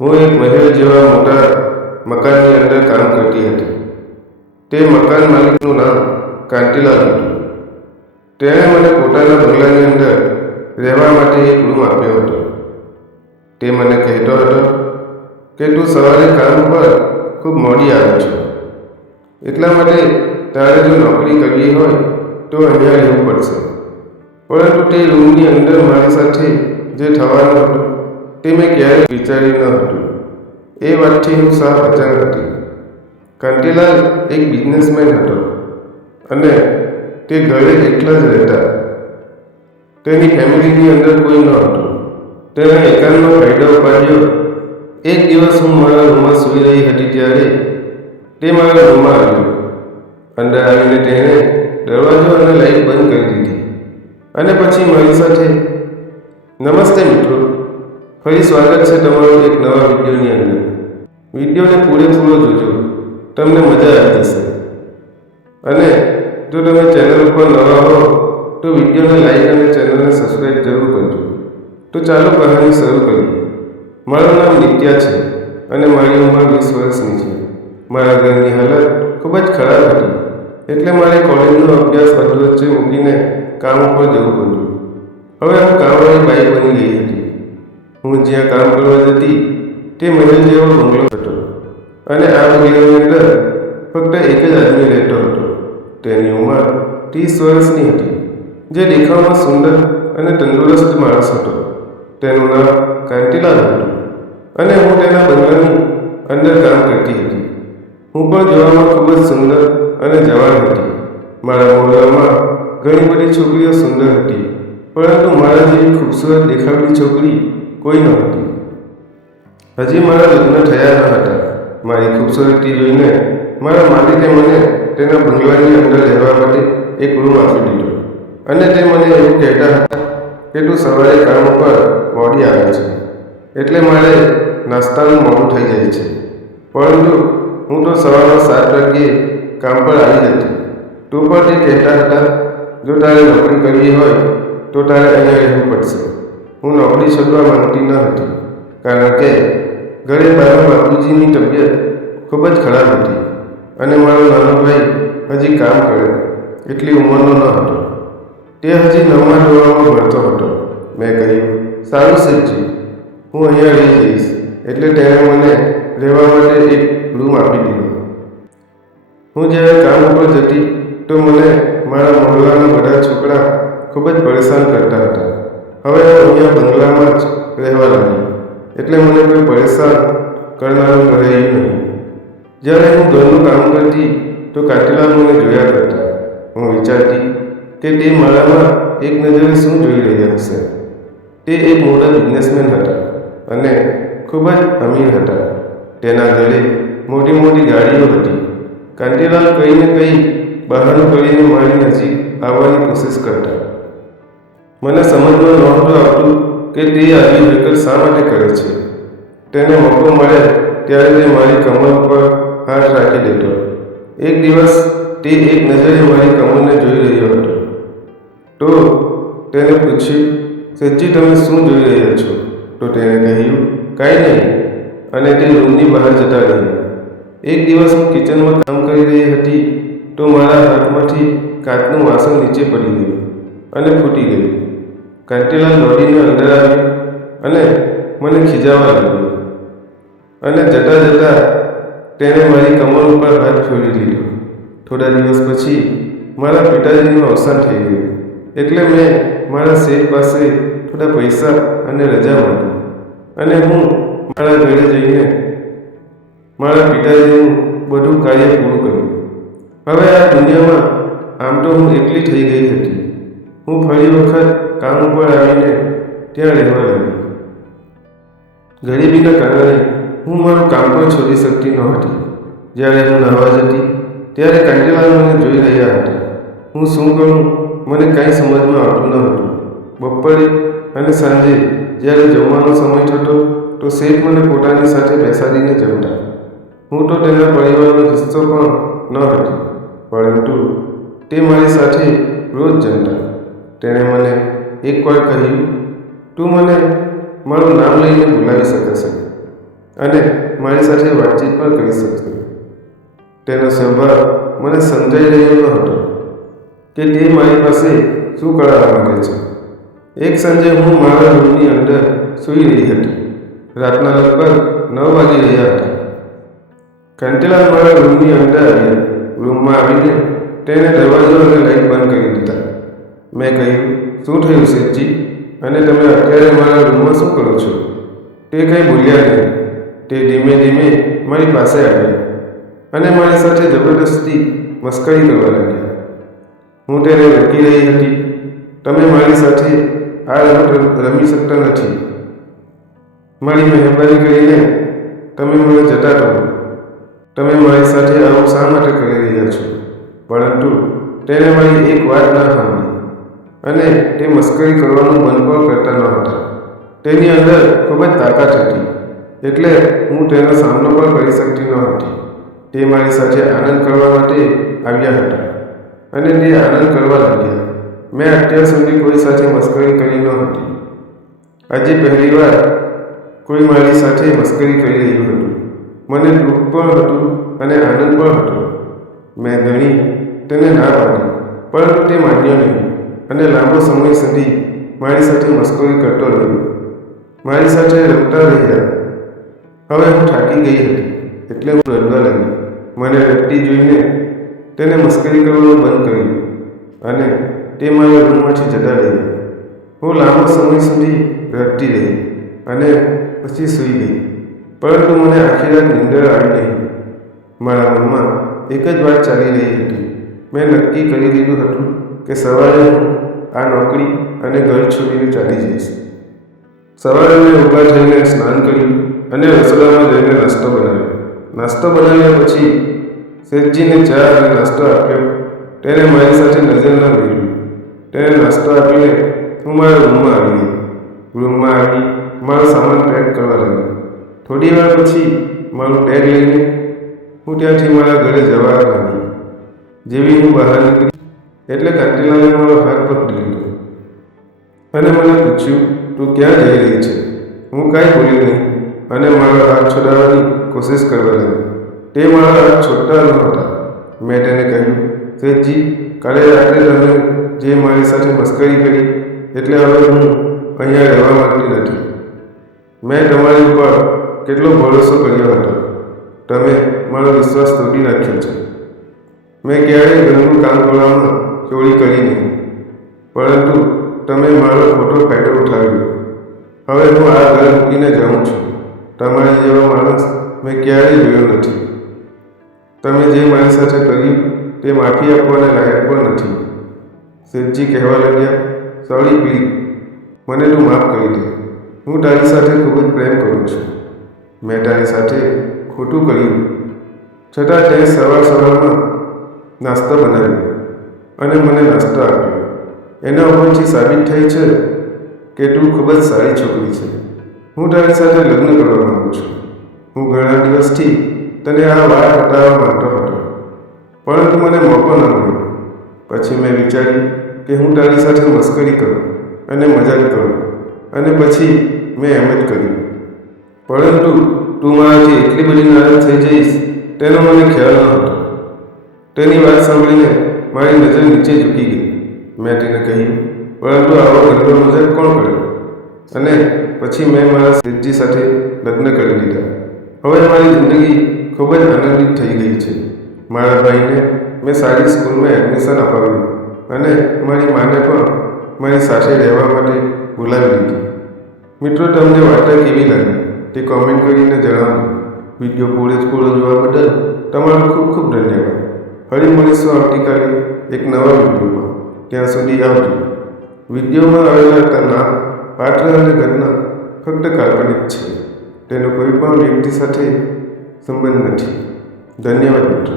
હું એક મહેલ જેવા મોટા મકાનની અંદર કામ કરતી હતી. તે મકાન માલિકનું નામ કાંતિલાલ હતું. તેણે મને પોતાના બંગલાની અંદર રહેવા માટે એક રૂમ આપ્યો હતો. તે મને કહેતો હતો કે તું સવારે કામ પર ખૂબ મોડી આવે છો, એટલા માટે તારે જો નોકરી કરવી હોય તો અહીંયા રહેવું પડશે. પરંતુ તે રૂમની અંદર મારી સાથે જે થવાનું હતું તે મેં ક્યારેય વિચાર્યું ન હતું. એ વાતથી હું સાવ અજાણ હતી. કાંતિલાલ એક બિઝનેસમેન હતો અને તે ઘરે એકલા જ રહેતા. તેની ફેમિલીની અંદર કોઈ ન હતું. તેણે એકાંતનો ફાયદો ઉપાડ્યો. એક દિવસ હું મારા રૂમમાં સૂઈ રહી હતી ત્યારે તે મારા રૂમમાં આવ્યો. અંદર આવીને તેણે દરવાજો અને લાઈટ બંધ કરી દીધી અને પછી મારી સાથે, નમસ્તે મિત્રો, ફરી સ્વાગત છે તમારું એક નવા વિડીયોની અંદર. વિડીયોને પૂરેપૂરો જોજો, તમને મજા આવી જશે. અને જો તમે ચેનલ ઉપર નવા હો તો વિડીયોને લાઈક અને ચેનલને સબસ્ક્રાઈબ જરૂર કરજો. તો ચાલો કહાની શરૂ કરીએ. મારું નામ નિત્યા છે અને મારી ઉંમર 20 વર્ષની છે. મારા ઘરની હાલત ખૂબ જ ખરાબ હતી, એટલે મારે કોલેજનો અભ્યાસ અધવચ્ચે મૂકીને કામ ઉપર જવું પડ્યું. હવે હું કામવાળી બાઈ બની ગઈ હતી. હું જ્યાં કામ કરવા જતી તે મહેલ જેવો બંગલો હતો અને આ બંગલાની અંદર ફક્ત એક જ આદમી રહેતો હતો. તેની ઉંમર 30 વર્ષની હતી, જે દેખાવમાં સુંદર અને તંદુરસ્ત માણસ હતો. તેનું નામ કાંતિલાલ હતું અને હું તેના બંગલાની અંદર કામ કરતી હતી. હું પણ જોવામાં ખૂબ જ સુંદર અને જવાન હતી. મારા મોહલ્લામાં ઘણી બધી છોકરીઓ સુંદર હતી, પરંતુ મારા જેવી ખૂબસૂરત દેખાવડી છોકરી કોઈ ન હતી. હજી મારા લગ્ન થયા ન હતા. મારી ખૂબસૂરતી જોઈને મારા માલિકે મને તેના બંગલાની અંદર રહેવા માટે એક રૂમ આપી દીધો અને તે મને એવું કહેતા હતા કે તું સવારે કામ ઉપર મોડી આવે છે, એટલે મારે નાસ્તાનું મોડું થઈ જાય છે. પરંતુ હું તો સવારના 7 વાગ્યે કામ પર આવી જતી. તો પણ તે કહેતા હતા, જો તારે નોકરી કરવી હોય તો તારે અહીંયા રહેવું પડશે. હું નોકરી છોડવા માંગતી ન હતી, કારણ કે ઘરે મારા બાપુજીની તબિયત ખૂબ જ ખરાબ હતી અને મારો નાનો ભાઈ હજી કામ કરે એટલી ઉંમરનો ન હતો. તે હજી 9મા ધોરણમાં ભણતો હતો. મેં કહ્યું, સારું સજ્જી, હું અહીંયા રહી જઈશ. એટલે તેણે મને રહેવા માટે એક રૂમ આપી દીધો. હું જ્યારે કામ ઉપર જતી તો મને મારા મોહલ્લાના બધા છોકરા ખૂબ જ પરેશાન કરતા હતા. હવે હું અહીંયા બંગલામાં જ રહેવા લાગી, એટલે મને કોઈ પરેશાન કરનારું રહ્યું નહીં. જ્યારે હું ઘરનું કામ કરતી તો કાંતિલાલ મને જોયા કરતા. હું વિચારતી કે તે મારામાં એક નજરે શું જોઈ રહ્યા હશે. તે એક મોટા બિઝનેસમેન હતા અને ખૂબ જ અમીર હતા. તેના ઘરે મોટી મોટી ગાડીઓ હતી. કાંતિલાલ કંઈ ને કંઈ બહાનું કરીને મારી નજીક આવવાની કોશિશ કરતા. મને સમજમાં નહોતું આવતું કે તે આવી હરકત શા માટે કરે છે. તેને મોકો મળે ત્યારે તે મારી કમર ઉપર હાથ રાખી દેતો. એક દિવસ તે એક નજરે મારી કમરને જોઈ રહ્યો હતો. તો તેને પૂછ્યું, સચ્ચી તમે શું જોઈ રહ્યા છો? તો તેણે કહ્યું, કાંઈ નહીં, અને તે રૂમની બહાર જતા રહ્યા. એક દિવસ હું કિચનમાં કામ કરી રહી હતી તો મારા હાથમાંથી કાચનું વાસણ નીચે પડી ગયું અને ફૂટી ગયું. કાંતિલાલ દોડીને અંદર આવ્યો અને મને ખીજાવવા લાગ્યો અને જતાં જતાં તેણે મારી કમર ઉપર હાથ ફેરવી દીધો. થોડા દિવસ પછી મારા પિતાજીનું અવસાન થઈ ગયું, એટલે મેં મારા શેઠ પાસે થોડા પૈસા અને રજા માંગી અને હું મારા ઘરે જઈને મારા પિતાજીનું બધું કાર્ય પૂરું કર્યું. હવે આ દુનિયામાં આમ તો હું એકલી થઈ ગઈ હતી. હું ફરી વખત કામ ઉપર આવીને ત્યાં રહેવા લાગી. ગરીબીના કારણે હું મારું કામ પણ છોડી શકતી નહોતી. જ્યારે હું નહાવા જતી ત્યારે કાંતિલાલ મને જોઈ રહ્યા હતા. હું શું કરું મને કાંઈ સમજમાં આવતું ન હતું. બપોરે અને સાંજે જ્યારે જમવાનો સમય થતો તો શેઠ મને પોતાની સાથે બેસાડીને જમતા. હું તો તેના પરિવારનો હિસ્સો પણ ન હતી, પરંતુ તે મારી સાથે રોજ જમતા. તેણે મને એકવાર કહ્યું, તું મને મારું નામ લઈને બોલાવી શકે છે. અને મારી સાથે વાતચીત પણ કરી શકશે. તેનો સ્વભાવ મને સમજાઈ રહ્યો હતો કે તે મારી પાસે શું કરાવવા માંગે છે. એક સાંજે હું મારા રૂમની અંદર સૂઈ રહી હતી. રાતના લગભગ 9 વાગી રહ્યા હતા. કાંતિલાલ મારા રૂમની અંદર આવ્યા. રૂમમાં આવીને તેણે દરવાજો અને લાઈટ બંધ કરી દીધા. મેં કહ્યું, શું થયું શેઠજી? અને તમે અત્યારે મારા રૂમમાં શું કરો છો? તે કંઈ બોલ્યા નહીં. તે ધીમે ધીમે મારી પાસે આવ્યા અને મારી સાથે જબરદસ્તી મસ્કરી કરવા લાગ્યા. હું તેને રોકી રહી હતી. તમે મારી સાથે આ રમત રમી શકતા નથી. મારી મહેરબાની કરીને તમે મને જતા રહો. તમે મારી સાથે આવું શા માટે કરી રહ્યા છો? પરંતુ તેણે મારી એક વાત ના સાંભળી અને તે મસ્કરી કરવાનું બંધ પણ કરતા ન હતા. તેની અંદર ખૂબ જ તાકાત હતી, એટલે હું તેનો સામનો પણ કરી શકતી ન હતી. તે મારી સાથે આનંદ કરવા માટે આવ્યા હતા અને તે આનંદ કરવા લાગ્યા. મેં અત્યાર સુધી કોઈ સાથે મસ્કરી કરી ન હતી. આજે પહેલીવાર કોઈ મારી સાથે મસ્કરી કરી રહ્યું હતું. મને દુઃખ પણ હતું અને આનંદ પણ હતો. મેં ઘણી તેને ના પાડી, પરંતુ તે માન્યો નહીં અને લાંબો સમય સુધી મારી સાથે મસ્કરી કરતો રહ્યો. મારી સાથે રમતા રહ્યા. હવે હું થાકી ગઈ હતી, એટલે હું રડવા લાગી. મને રડતી જોઈને તેને મસ્કરી કરવાનું બંધ કર્યું અને તે મારા રૂમમાંથી જતા રહી. હું લાંબો સમય સુધી રડતી રહી અને પછી સૂઈ ગઈ. પરંતુ મને આખી રાત નીંદર આવી નહીં. મારા મનમાં એક જ વાત ચાલી રહી હતી. મેં નક્કી કરી લીધું હતું કે સવારે હું આ નોકરી અને ઘર છોડીને ચાલી જઈશ. સવારે મેં ઊભા થઈને સ્નાન કર્યું અને રસોડામાં જઈને નાસ્તો બનાવ્યો. નાસ્તો બનાવ્યા પછી શેઠજીને ચા અને નાસ્તો આપ્યો. તેણે મારી સાથે નજર ન મેળવી. તેણે નાસ્તો આપીને હું મારા રૂમમાં આવી ગઈ. રૂમમાં આવી મારો સામાન પેક કરવા લાગ્યો. થોડી વાર પછી મારું બેગ લઈને હું ત્યાંથી મારા ઘરે જવા લાગી. જેવી હું બહાર નીકળી એટલે કાંતિલાલે મારો હાથ પકડી લીધો અને મને પૂછ્યું, તું ક્યાં જઈ રહી છે? હું કાંઈ બોલી નહીં અને મારો હાથ છોડાવવાની કોશિશ કરવા લાગી. તે મારા હાથ છોડતા ન હતા. મેં તેને કહ્યું, શેઠજી, કાલે રાત્રે તમે જે મારી સાથે મસ્કરી કરી, એટલે હવે હું અહીંયા રહેવા માંગતી નથી. મેં તમારી ઉપર કેટલો ભરોસો કર્યો હતો. તમે મારો વિશ્વાસ તોડી નાખ્યો છે. મેં ક્યારેય ઘરનું કામ કરવામાં ચોરી કરી નહીં, પરંતુ તમે મારો ખોટો ફાયદો ઉઠાવ્યો. હવે હું આ ઘર મૂકીને જાઉં છું. તમારા જેવો માણસ મેં ક્યારેય જોયો નથી. તમે જે મારી સાથે કર્યું તે માફી આપવાને લાયક પણ નથી. શેઠજી કહેવા લાગ્યા, સોરી પ્લીઝ, મને તું માફ કરી દે. હું તારી સાથે ખૂબ જ પ્રેમ કરું છું. મેં તારી સાથે ખોટું કર્યું, છતાં તે સવારમાં નાસ્તો બનાવ્યો અને મને નાસ્તો આપ્યો. એના ઉપરથી સાબિત થઈ છે કે તું ખૂબ જ સારી છોકરી છે. હું તારી સાથે લગ્ન કરવા માંગુ છું. હું ઘણા દિવસથી તને આ વાત બતાવવા માંગતો હતો, પરંતુ મને મોકો ન મળ્યો. પછી મેં વિચાર્યું કે હું તારી સાથે મસ્કરી કરું અને મજાક કરું, અને પછી મેં એમ જ કર્યું. પરંતુ તું મારાથી એટલી બધી નારાજ થઈ જઈશ તેનો મને ખ્યાલ ન હતો. તેની વાત સાંભળીને મારી નજર નીચે ઝૂકી ગઈ. મેં તેને કહ્યું, પરંતુ આવો ગંદો મજાક કોણ કરે? અને પછી મેં મારા શેઠજી સાથે લગ્ન કરી લીધા. હવે મારી જિંદગી ખૂબ જ આનંદિત થઈ ગઈ છે. મારા ભાઈને મેં સારી સ્કૂલમાં એડમિશન અપાવ્યું અને મારી માને પણ મારી સાથે રહેવા માટે બોલાવી લીધી. મિત્રો, તમને વાર્તા કેવી લાગી તે કોમેન્ટ કરીને જણાવો. વિડીયો પૂરો જોવા બદલ તમારો ખૂબ ખૂબ ધન્યવાદ. ફરી મળીશું આવતીકાલે એક નવા વિડીયોમાં. ત્યાં સુધી આવજો. વિડીયોમાં આવેલા નામ, પાત્ર અને ઘટના ફક્ત કાલ્પનિક છે. તેનો કોઈ પણ વ્યક્તિ સાથે સંબંધ નથી. ધન્યવાદ મિત્રો.